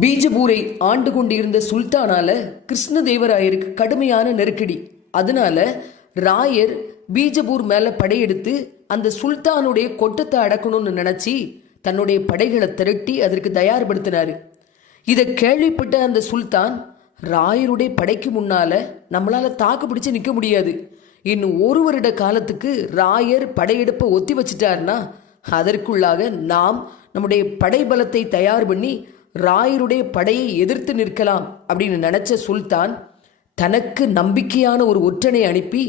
பீஜபூரை ஆண்டு கொண்டிருந்த சுல்தானால கிருஷ்ணதேவராயருக்கு கடுமையான நெருக்கடி. அதனால ராயர் பீஜபூர் மேல படையெடுத்து அந்த சுல்தானுடைய கொட்டத்தை அடக்கணும்னு நினைச்சி தன்னுடைய படைகளை திரட்டி அதற்கு தயார்படுத்தினாரு. இதை கேள்விப்பட்ட அந்த சுல்தான் ராயருடைய படைக்கு முன்னால நம்மளால தாக்கு பிடிச்சு நிற்க முடியாது. இன்னும் ஒரு வருட காலத்துக்கு ராயர் படையெடுப்பை ஒத்தி வச்சிட்டாருன்னா அதற்குள்ளாக நாம் நம்முடைய படைபலத்தை தயார் பண்ணி ராயருடைய படையை எதிர்த்து நிற்கலாம் அப்படின்னு நினைச்ச சுல்தான் தனக்கு நம்பிக்கையான ஒரு ஒற்றனை அனுப்பி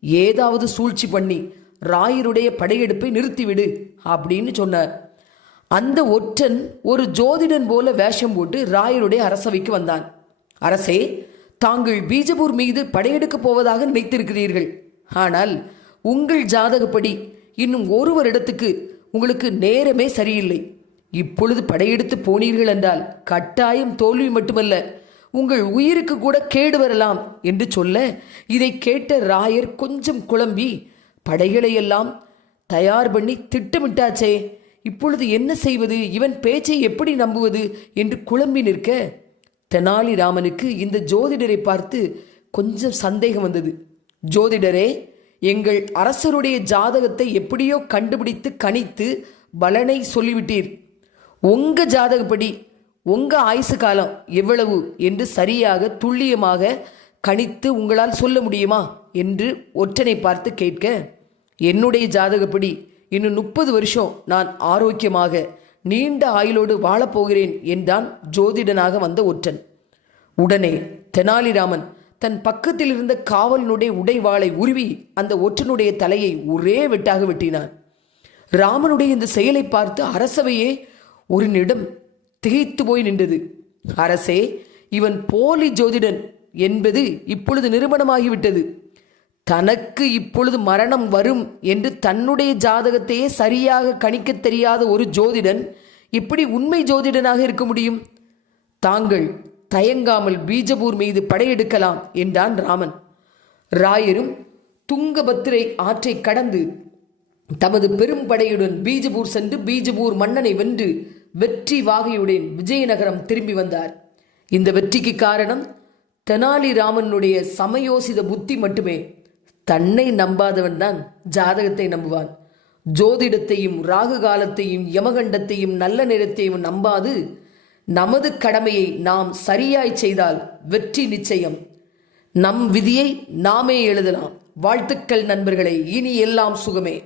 ஏதாவது சூழ்ச்சி பண்ணி ராயருடைய படையெடுப்பை நிறுத்திவிடு அப்படின்னு சொன்னார். அந்த ஒற்றன் ஒரு ஜோதிடன் போல வேஷம் போட்டு ராயருடைய அரசவைக்கு வந்தான். அரசே தாங்கள் பீஜப்பூர் மீது படையெடுக்கப் போவதாக நினைத்திருக்கிறீர்கள். ஆனால் உங்கள் ஜாதகப்படி இன்னும் ஒரு வருடத்துக்கு உங்களுக்கு நேரமே சரியில்லை. இப்பொழுது படையெடுத்து போனீர்கள் என்றால் கட்டாயம் தோல்வி மட்டுமல்ல உங்கள் உயிருக்கு கூட கேடு வரலாம் என்று சொல்ல இதை கேட்ட ராயர் கொஞ்சம் குழம்பி படைகளையெல்லாம் தயார் பண்ணி திட்டமிட்டாச்சே இப்பொழுது என்ன செய்வது இவன் பேச்சை எப்படி நம்புவது என்று குழம்பி நிற்க தெனாலிராமனுக்கு இந்த ஜோதிடரை பார்த்து கொஞ்சம் சந்தேகம் வந்தது. ஜோதிடரே எங்கள் அரசருடைய ஜாதகத்தை எப்படியோ கண்டுபிடித்து கணித்து பலனை சொல்லிவிட்டீர். உங்கள் ஜாதகப்படி உங்கள் ஆயுசு காலம் எவ்வளவு என்று சரியாக துல்லியமாக கணித்து உங்களால் சொல்ல முடியுமா என்று ஒற்றனை பார்த்து கேட்க என்னுடைய ஜாதகப்படி இன்னும் முப்பது வருஷம் நான் ஆரோக்கியமாக நீண்ட ஆயுளோடு வாழப்போகிறேன் என்றான் ஜோதிடனாக வந்த ஒற்றன். உடனே தெனாலிராமன் தன் பக்கத்தில் இருந்த காவலனுடைய உடைவாளை உருவி அந்த ஒற்றனுடைய தலையை ஒரே வெட்டாக வெட்டினான். ராமனுடைய இந்த செயலை பார்த்து அரசவையே ஒரு நிமிடம் திகைத்து போய் நின்றது. அரசே இவன் போலி ஜோதிடன் என்பது இப்பொழுது நிறுவனமாகிவிட்டது தனக்கு இப்பொழுது மரணம் வரும் என்று தன்னுடைய ஜாதகத்தையே சரியாக கணிக்கத் தெரியாத ஒரு ஜோதிடன் இப்படி உண்மை ஜோதிடனாக இருக்க முடியும்? தாங்கள் தயங்காமல் பீஜபூர் மீது படையெடுக்கலாம் என்றான் ராமன். ராயரும் துங்கபத்திரை ஆற்றை கடந்து தமது பெரும் படையுடன் பீஜபூர் சென்று பீஜபூர் மன்னனை வென்று வெற்றி வாகையுடன் விஜயநகரம் திரும்பி வந்தார். இந்த வெற்றிக்கு காரணம் தெனாலிராமனுடைய சமயோசித புத்தி மட்டுமே. தன்னை நம்பாதவன் தான் ஜாதகத்தை நம்புவான். ஜோதிடத்தையும் ராகு காலத்தையும் யமகண்டத்தையும் நல்ல நேரத்தையும் நம்பாது. நமது கடமையை நாம் சரியாய் செய்தால் வெற்றி நிச்சயம். நம் விதியை நாமே எழுதலாம். வாழ்த்துக்கள் நண்பர்களே இனி எல்லாம் சுகமே.